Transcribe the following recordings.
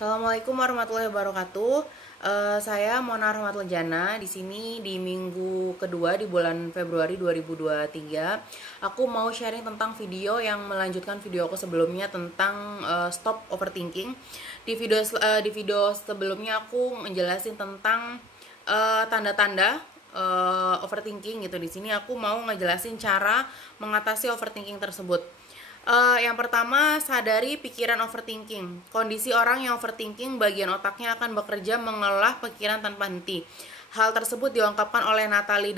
Assalamualaikum warahmatullahi wabarakatuh. Saya Mona Rahmatul Jana di sini di minggu kedua di bulan Februari 2023. Aku mau sharing tentang video yang melanjutkan video aku sebelumnya tentang stop overthinking. Di video sebelumnya aku menjelasin tentang tanda-tanda overthinking gitu. Di sini aku mau ngejelasin cara mengatasi overthinking tersebut. Yang pertama, sadari pikiran overthinking. Kondisi orang yang overthinking, bagian otaknya akan bekerja mengolah pikiran tanpa henti. Hal tersebut diungkapkan oleh Natalie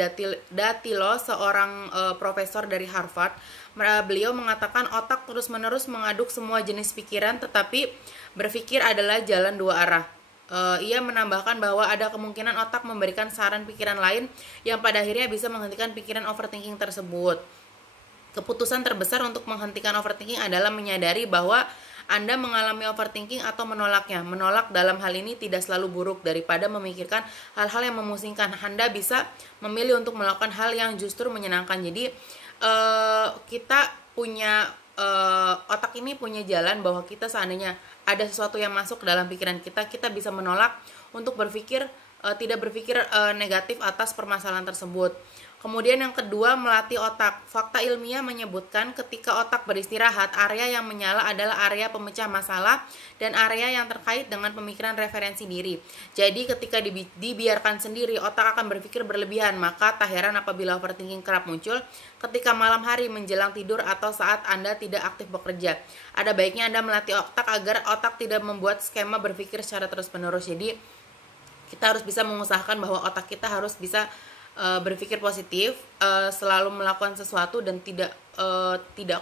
Datilo, seorang profesor dari Harvard. Beliau mengatakan otak terus-menerus mengaduk semua jenis pikiran, tetapi berpikir adalah jalan dua arah. Ia menambahkan bahwa ada kemungkinan otak memberikan saran pikiran lain yang pada akhirnya bisa menghentikan pikiran overthinking tersebut. Keputusan terbesar untuk menghentikan overthinking adalah menyadari bahwa Anda mengalami overthinking atau menolaknya. Menolak dalam hal ini tidak selalu buruk. Daripada memikirkan hal-hal yang memusingkan, Anda bisa memilih untuk melakukan hal yang justru menyenangkan. Jadi kita punya otak ini punya jalan bahwa kita seandainya ada sesuatu yang masuk ke dalam pikiran kita, kita bisa menolak untuk berpikir tidak berpikir negatif atas permasalahan tersebut. Kemudian yang kedua, melatih otak. Fakta ilmiah menyebutkan ketika otak beristirahat, area yang menyala adalah area pemecah masalah dan area yang terkait dengan pemikiran referensi diri. Jadi ketika dibiarkan sendiri, otak akan berpikir berlebihan. Maka tak heran apabila overthinking kerap muncul ketika malam hari menjelang tidur atau saat Anda tidak aktif bekerja. Ada baiknya Anda melatih otak agar otak tidak membuat skema berpikir secara terus-menerus. Jadi kita harus bisa mengusahakan bahwa otak kita harus bisa berpikir positif, selalu melakukan sesuatu dan tidak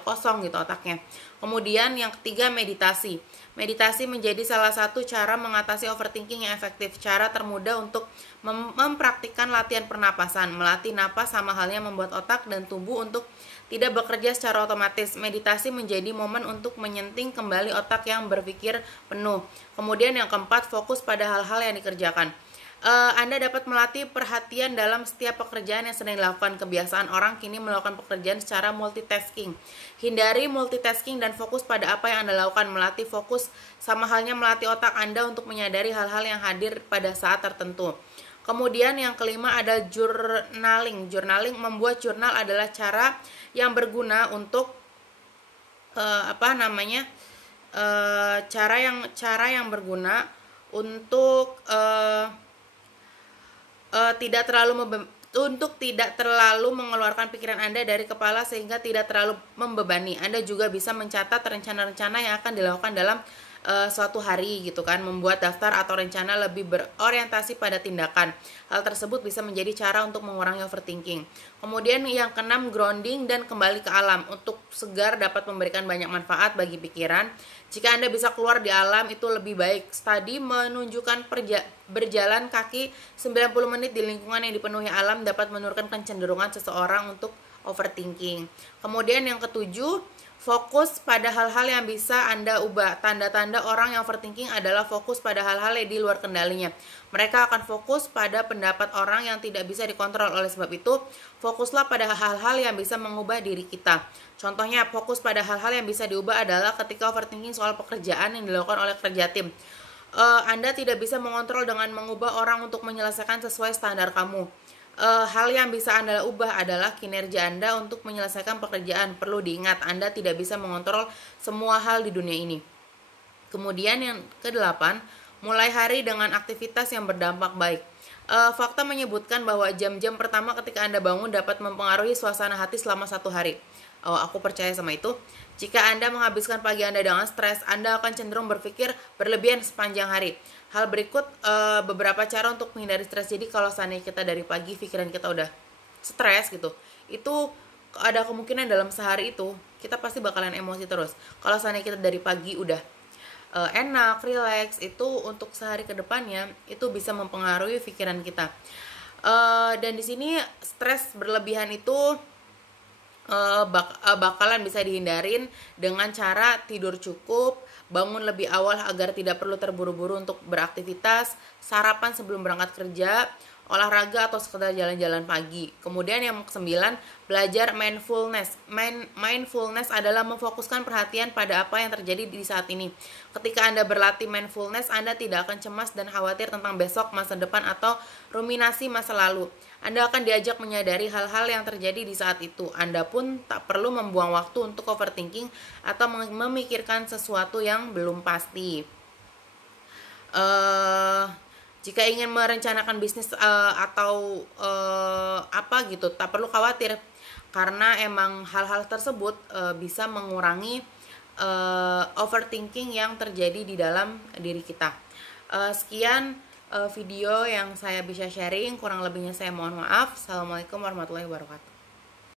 kosong gitu otaknya. Kemudian yang ketiga, meditasi. Meditasi menjadi salah satu cara mengatasi overthinking yang efektif. Cara termudah untuk mempraktikkan latihan pernapasan. Melatih napas sama halnya membuat otak dan tubuh untuk tidak bekerja secara otomatis. Meditasi menjadi momen untuk menyenting kembali otak yang berpikir penuh. Kemudian yang keempat, fokus pada hal-hal yang dikerjakan. Anda dapat melatih perhatian dalam setiap pekerjaan yang sedang dilakukan. Kebiasaan orang kini melakukan pekerjaan secara multitasking. Hindari multitasking dan fokus pada apa yang Anda lakukan. Melatih fokus sama halnya melatih otak Anda untuk menyadari hal-hal yang hadir pada saat tertentu. Kemudian yang kelima ada journaling. Journaling, membuat jurnal adalah cara yang berguna untuk cara yang berguna untuk tidak terlalu mengeluarkan pikiran Anda dari kepala sehingga tidak terlalu membebani. Anda juga bisa mencatat rencana-rencana yang akan dilakukan dalam suatu hari gitu kan, membuat daftar atau rencana lebih berorientasi pada tindakan. Hal tersebut bisa menjadi cara untuk mengurangi overthinking. Kemudian yang keenam, grounding dan kembali ke alam. Untuk segar dapat memberikan banyak manfaat bagi pikiran. Jika Anda bisa keluar di alam, itu lebih baik. Studi menunjukkan berjalan kaki 90 menit di lingkungan yang dipenuhi alam dapat menurunkan kecenderungan seseorang untuk overthinking. Kemudian yang ketujuh, fokus pada hal-hal yang bisa Anda ubah. Tanda-tanda orang yang overthinking adalah fokus pada hal-hal yang di luar kendalinya. Mereka akan fokus pada pendapat orang yang tidak bisa dikontrol. Oleh sebab itu, fokuslah pada hal-hal yang bisa mengubah diri kita. Contohnya, fokus pada hal-hal yang bisa diubah adalah ketika overthinking soal pekerjaan yang dilakukan oleh kerja tim. Anda tidak bisa mengontrol dengan mengubah orang untuk menyelesaikan sesuai standar kamu. Hal yang bisa Anda ubah adalah kinerja Anda untuk menyelesaikan pekerjaan. Perlu diingat, Anda tidak bisa mengontrol semua hal di dunia ini. Kemudian yang kedelapan, mulai hari dengan aktivitas yang berdampak baik. Fakta menyebutkan bahwa jam-jam pertama ketika Anda bangun dapat mempengaruhi suasana hati selama satu hari. Aku percaya sama itu. Jika Anda menghabiskan pagi Anda dengan stres, Anda akan cenderung berpikir berlebihan sepanjang hari. Hal berikut beberapa cara untuk menghindari stres. Jadi kalau seandainya kita dari pagi pikiran kita udah stres gitu, itu ada kemungkinan dalam sehari itu kita pasti bakalan emosi terus. Kalau seandainya kita dari pagi udah enak, relax, itu untuk sehari ke depannya itu bisa mempengaruhi pikiran kita. Dan di sini stres berlebihan itu bakalan bisa dihindarin dengan cara tidur cukup, bangun lebih awal agar tidak perlu terburu-buru untuk beraktivitas, sarapan sebelum berangkat kerja, olahraga atau sekedar jalan-jalan pagi. Kemudian yang ke-9, belajar mindfulness. Mindfulness adalah memfokuskan perhatian pada apa yang terjadi di saat ini. Ketika Anda berlatih mindfulness, Anda tidak akan cemas dan khawatir tentang besok, masa depan, atau ruminasi masa lalu. Anda akan diajak menyadari hal-hal yang terjadi di saat itu. Anda pun tak perlu membuang waktu untuk overthinking atau memikirkan sesuatu yang belum pasti. Jika ingin merencanakan bisnis atau apa gitu, tak perlu khawatir karena emang hal-hal tersebut bisa mengurangi overthinking yang terjadi di dalam diri kita. Sekian video yang saya bisa sharing, kurang lebihnya saya mohon maaf. Assalamualaikum warahmatullahi wabarakatuh.